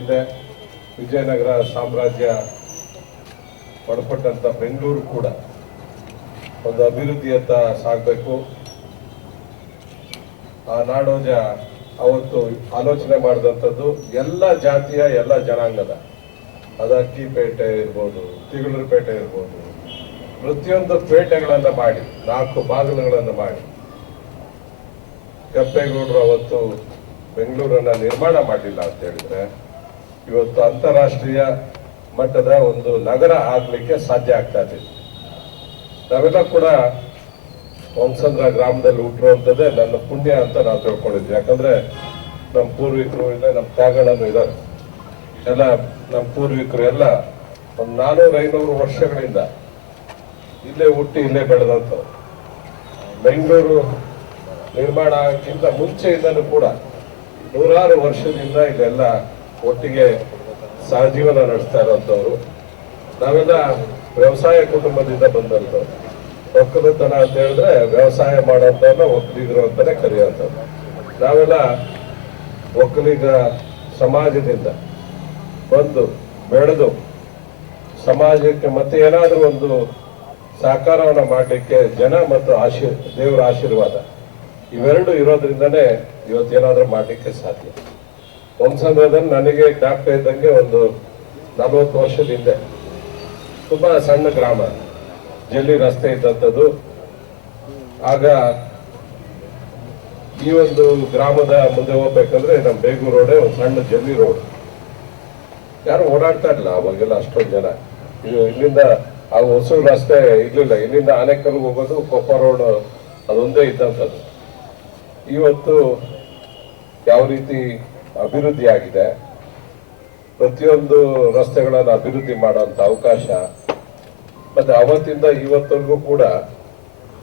ಹಿಂದೆ ವಿಜಯನಗರ ಸಾಮ್ರಾಜ್ಯ ಒಳಪಟ್ಟಂಥ ಬೆಂಗಳೂರು ಕೂಡ ಒಂದು ಅಭಿವೃದ್ಧಿಯತ್ತ ಸಾಗಬೇಕು ಆ ನಾಡೋಜ ಅವತ್ತು ಆಲೋಚನೆ ಮಾಡಿದಂಥದ್ದು ಎಲ್ಲ ಜಾತಿಯ, ಎಲ್ಲ ಜನಾಂಗದ. ಅದು ಅಕ್ಕಿಪೇಟೆ ಇರ್ಬೋದು, ತಿಗಳೂರು ಪೇಟೆ ಇರ್ಬೋದು. ಪ್ರತಿಯೊಂದು ಪೇಟೆಗಳನ್ನು ಮಾಡಿ, ನಾಲ್ಕು ಬಾಗಿಲುಗಳನ್ನು ಮಾಡಿ. ಕೆಂಪೇಗೌಡರು ಅವತ್ತು ಬೆಂಗಳೂರನ್ನ ನಿರ್ಮಾಣ ಮಾಡಿಲ್ಲ ಅಂತ ಹೇಳಿದ್ರೆ ಇವತ್ತು ಅಂತಾರಾಷ್ಟ್ರೀಯ ಮಟ್ಟದ ಒಂದು ನಗರ ಆಗ್ಲಿಕ್ಕೆ ಸಾಧ್ಯ ಆಗ್ತಾ ಇದೆ. ನಾವೆಲ್ಲ ಕೂಡ ಹೊಂಸಂದ್ರ ಗ್ರಾಮದಲ್ಲಿ ಹುಟ್ಟಿರುವಂಥದ್ದೇ ನನ್ನ ಪುಣ್ಯ ಅಂತ ನಾವು ತಿಳ್ಕೊಂಡಿದ್ವಿ. ಯಾಕಂದ್ರೆ ನಮ್ಮ ಪೂರ್ವಿಕರು ಇಲ್ಲ, ನಮ್ಮ ತ್ಯಾಗಣ್ಣನು ಇದ್ದಾರೆ. ಎಲ್ಲ ನಮ್ಮ ಪೂರ್ವಿಕರು ಎಲ್ಲ ಒಂದು ನಾನೂರು ಐನೂರು ವರ್ಷಗಳಿಂದ ಇಲ್ಲೇ ಹುಟ್ಟಿ ಇಲ್ಲೇ ಬೆಳೆದಂಥವು ಬೆಂಗಳೂರು ನಿರ್ಮಾಣ ಆಗಕ್ಕಿಂತ ಮುಂಚೆಯಿಂದಲೂ ಕೂಡ ನೂರಾರು ವರ್ಷದಿಂದ ಇಲ್ಲೆಲ್ಲ ಒಟ್ಟಿಗೆ ಸಹಜೀವನ ನಡೆಸ್ತಾ ಇರೋಂಥವ್ರು. ನಾವೆಲ್ಲ ವ್ಯವಸಾಯ ಕುಟುಂಬದಿಂದ ಬಂದಂಥವ್ರು ಒಕ್ಕಲುತನ ಅಂತ ಹೇಳಿದ್ರೆ ವ್ಯವಸಾಯ ಮಾಡೋಂಥವ್ರನ್ನ ಒಕ್ಕಲಿಗರು ಅಂತಲೇ ಕರೆಯುವಂಥದ್ದು ನಾವೆಲ್ಲ ಒಕ್ಕಲಿಗ ಸಮಾಜದಿಂದ ಬಂದು ಬೆಳೆದು ಸಮಾಜಕ್ಕೆ ಮತ್ತೆ ಏನಾದರೂ ಒಂದು ಸಹಕಾರವನ್ನು ಮಾಡಲಿಕ್ಕೆ ಜನ ಮತ್ತು ಆಶೀರ್, ದೇವರ ಆಶೀರ್ವಾದ. ಇವೆರಡು ಇರೋದ್ರಿಂದನೇ ಏನಾದರೂ ಮಾಡಲಿಕ್ಕೆ ಸಾಧ್ಯ. ವಂಸಂದ್ರದಲ್ಲಿ ನನಗೆ ಜ್ಞಾಪಕ ಇದ್ದಂಗೆ ಒಂದು ನಲವತ್ತು ವರ್ಷದ ಹಿಂದೆ, ತುಂಬಾ ಸಣ್ಣ ಗ್ರಾಮ, ಜಲ್ಲಿ ರಸ್ತೆ ಇದ್ದಂಥದ್ದು. ಆಗ ಈ ಒಂದು ಗ್ರಾಮದ ಮುಂದೆ ಹೋಗ್ಬೇಕಂದ್ರೆ ನಮ್ಮ ಬೇಗೂರು ರೋಡೆ ಒಂದು ಸಣ್ಣ ಜಲ್ಲಿ ರೋಡ್. ಯಾರು ಓಡಾಡ್ತಾ ಇರಲಿಲ್ಲ, ಅವಾಗೆಲ್ಲ ಅಷ್ಟೊಂದು ಜನ. ಇಲ್ಲಿಂದ ಆ ಹೊಸೂರು ರಸ್ತೆ ಇರ್ಲಿಲ್ಲ, ಇಲ್ಲಿಂದ ಆನೆಕಲ್ಗೆ ಹೋಗೋದು, ಕೊಪ್ಪ ರೋಡ್ ಅದೊಂದೇ ಇದ್ದಂಥದ್ದು. ಇವತ್ತು ಯಾವ ರೀತಿ ಅಭಿವೃದ್ಧಿ ಆಗಿದೆ ಪ್ರತಿಯೊಂದು ರಸ್ತೆಗಳನ್ನು ಅಭಿವೃದ್ಧಿ ಮಾಡುವಂತ ಅವಕಾಶ, ಮತ್ತೆ ಅವತ್ತಿಂದ ಇವತ್ತವರೆಗೂ ಕೂಡ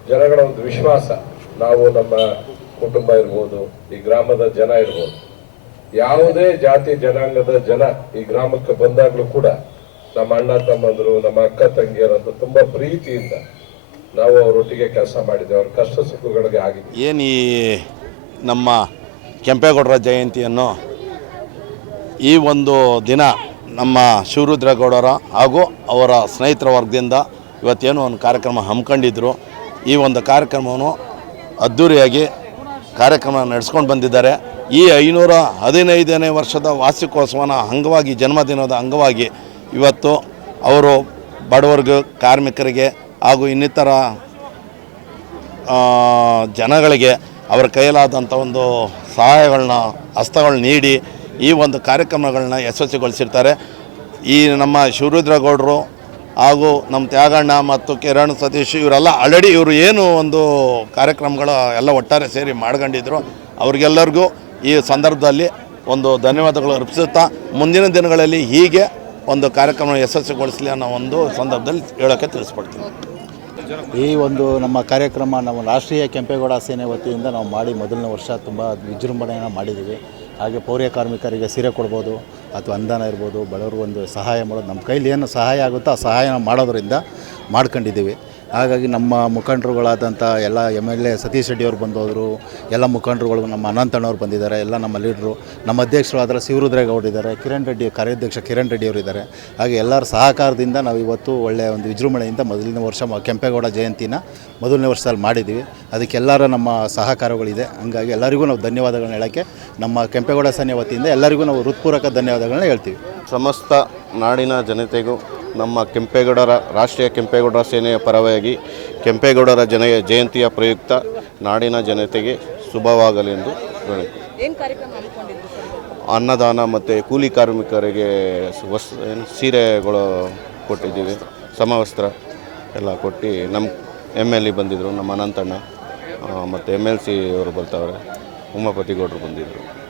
ಜನಗಳ ಒಂದು ವಿಶ್ವಾಸ, ನಾವು ನಮ್ಮ ಕುಟುಂಬ ಇರ್ಬೋದು, ಈ ಗ್ರಾಮದ ಜನ ಇರ್ಬೋದು. ಯಾವುದೇ ಜಾತಿ, ಜನಾಂಗದ ಜನ ಈ ಗ್ರಾಮಕ್ಕೆ ಬಂದಾಗಲೂ ಕೂಡ ನಮ್ಮ ಅಣ್ಣ, ತಮ್ಮಂದರು, ನಮ್ಮ ಅಕ್ಕ, ತಂಗಿಯರಂತ ತುಂಬಾ ಪ್ರೀತಿಯಿಂದ ನಾವು ಅವರೊಟ್ಟಿಗೆ ಕೆಲಸ ಮಾಡಿದ್ದೇವೆ. ಅವ್ರ ಕಷ್ಟ ಸುಖಗಳಿಗೆ ಆಗಿದೆ ಏನು ನಮ್ಮ ಕೆಂಪೇಗೌಡರ ಜಯಂತಿಯನ್ನು ಈ ಒಂದು ದಿನ ನಮ್ಮ ಶಿವರುದ್ರೇಗೌಡರ ಹಾಗೂ ಅವರ ಸ್ನೇಹಿತರ ವರ್ಗದಿಂದ ಇವತ್ತೇನು ಒಂದು ಕಾರ್ಯಕ್ರಮ ಹಮ್ಮಿಕೊಂಡಿದ್ದರು ಈ ಒಂದು ಕಾರ್ಯಕ್ರಮವನ್ನು ಅದ್ಧೂರಿಯಾಗಿ ಕಾರ್ಯಕ್ರಮ ನಡೆಸ್ಕೊಂಡು ಬಂದಿದ್ದಾರೆ. ಈ ಐನೂರ ಹದಿನೈದನೇ ವರ್ಷದ ವಾರ್ಷಿಕೋತ್ಸವನ ಅಂಗವಾಗಿ, ಜನ್ಮದಿನದ ಅಂಗವಾಗಿ ಇವತ್ತು ಅವರು ಬಡವರ್ಗ ಕಾರ್ಮಿಕರಿಗೆ ಹಾಗೂ ಇನ್ನಿತರ ಜನಗಳಿಗೆ ಅವರ ಕೈಯಲಾದಂಥ ಒಂದು ಸಹಾಯಗಳನ್ನ, ಹಸ್ತಗಳನ್ನ ನೀಡಿ ಈ ಒಂದು ಕಾರ್ಯಕ್ರಮಗಳನ್ನ ಯಶಸ್ವಿಗೊಳಿಸಿರ್ತಾರೆ. ಈ ನಮ್ಮ ಶಿವರುದ್ರಗೌಡರು ಹಾಗೂ ನಮ್ಮ ತ್ಯಾಗಣ್ಣ ಮತ್ತು ಕಿರಣ್ ಸತೀಶ್ ಇವರೆಲ್ಲ ಆಲ್ರೆಡಿ ಇವರು ಏನು ಒಂದು ಕಾರ್ಯಕ್ರಮಗಳು ಎಲ್ಲ ಒಟ್ಟಾರೆ ಸೇರಿ ಮಾಡ್ಕೊಂಡಿದ್ರು. ಅವ್ರಿಗೆಲ್ಲರಿಗೂ ಈ ಸಂದರ್ಭದಲ್ಲಿ ಒಂದು ಧನ್ಯವಾದಗಳು ಅರ್ಪಿಸುತ್ತಾ, ಮುಂದಿನ ದಿನಗಳಲ್ಲಿ ಹೀಗೆ ಒಂದು ಕಾರ್ಯಕ್ರಮ ಯಶಸ್ವಿಗೊಳಿಸಲಿ ಅನ್ನೋ ಒಂದು ಸಂದರ್ಭದಲ್ಲಿ ಹೇಳೋಕ್ಕೆ ತಿಳಿಸ್ಕೊಡ್ತೀನಿ. ಈ ಒಂದು ನಮ್ಮ ಕಾರ್ಯಕ್ರಮ, ನಮ್ಮ ರಾಷ್ಟ್ರೀಯ ಕೆಂಪೇಗೌಡ ಸೇನೆ ವತಿಯಿಂದ ನಾವು ಮಾಡಿ ಮೊದಲನೇ ವರ್ಷ ತುಂಬ ವಿಜೃಂಭಣೆಯನ್ನು ಮಾಡಿದ್ದೀವಿ. ಹಾಗೆ ಪೌರ್ಯ ಕಾರ್ಮಿಕರಿಗೆ ಸೀರೆ ಕೊಡ್ಬೋದು, ಅಥವಾ ಅನುದಾನ ಇರ್ಬೋದು, ಬಡವರು ಒಂದು ಸಹಾಯ ಮಾಡೋದು. ನಮ್ಮ ಕೈಲಿ ಏನು ಸಹಾಯ ಆಗುತ್ತೋ ಆ ಸಹಾಯ ಮಾಡೋದರಿಂದ ಮಾಡ್ಕೊಂಡಿದ್ದೀವಿ. ಹಾಗಾಗಿ ನಮ್ಮ ಮುಖಂಡರುಗಳಾದಂಥ ಎಲ್ಲ M L A Satish Reddy ಅವರು ಬಂದೋದ್ರು, ಎಲ್ಲ ಮುಖಂಡರುಗಳು ನಮ್ಮ ಅನಂತಣ್ಣವ್ರು ಬಂದಿದ್ದಾರೆ, ಎಲ್ಲ ನಮ್ಮ ಲೀಡ್ರು, ನಮ್ಮ ಅಧ್ಯಕ್ಷರು ಆದರೆ ಶಿವರುದ್ರೇಗೌಡ ಇದ್ದಾರೆ, ಕಿರಣ್ ರೆಡ್ಡಿ ಕಾರ್ಯಾಧ್ಯಕ್ಷ ಕಿರಣ್ ರೆಡ್ಡಿ ಅವರು ಇದ್ದಾರೆ. ಹಾಗೆ ಎಲ್ಲರ ಸಹಕಾರದಿಂದ ನಾವು ಇವತ್ತು ಒಳ್ಳೆಯ ಒಂದು ವಿಜೃಂಭಣೆಯಿಂದ ಮೊದಲನೇ ವರ್ಷ ಕೆಂಪೇಗೌಡ ಜಯಂತಿನ ಮೊದಲನೇ ವರ್ಷದಲ್ಲಿ ಮಾಡಿದ್ದೀವಿ. ಅದಕ್ಕೆಲ್ಲರ ನಮ್ಮ ಸಹಕಾರಗಳಿದೆ. ಹಾಗಾಗಿ ಎಲ್ಲರಿಗೂ ನಾವು ಧನ್ಯವಾದಗಳನ್ನ ಹೇಳೋಕ್ಕೆ ನಮ್ಮ ಕೆಂಪೇಗೌಡ ಸೇನೆ ವತಿಯಿಂದ ಎಲ್ಲರಿಗೂ ನಾವು ಹೃತ್ಪೂರ್ವಕ ಧನ್ಯವಾದಗಳನ್ನ ಹೇಳ್ತೀವಿ. ಸಮಸ್ತ ನಾಡಿನ ಜನತೆಗೂ ನಮ್ಮ ಕೆಂಪೇಗೌಡರ, ರಾಷ್ಟ್ರೀಯ ಕೆಂಪೇಗೌಡರ ಸೇನೆಯ ಪರವಾಗಿ ಕೆಂಪೇಗೌಡರ ಜನ ಜಯಂತಿಯ ಪ್ರಯುಕ್ತ ನಾಡಿನ ಜನತೆಗೆ ಶುಭವಾಗಲಿ ಎಂದು ಅನ್ನದಾನ ಮತ್ತು ಕೂಲಿ ಕಾರ್ಮಿಕರಿಗೆ ವಸ್ ಏನು ಸೀರೆಗಳು ಕೊಟ್ಟಿದ್ದೀವಿ ಸಮವಸ್ತ್ರ ಎಲ್ಲ ಕೊಟ್ಟು ನಮ್ಮ ಎಂ ಎಲ್ ಎ ಬಂದಿದ್ದರು ನಮ್ಮ ಅನಂತಣ್ಣ ಮತ್ತು ಎಂ ಎಲ್ ಸಿ ಅವರು ಬರ್ತಾವ್ರೆ ಉಮಾಪತಿ ಗೌಡರು ಬಂದಿದ್ದರು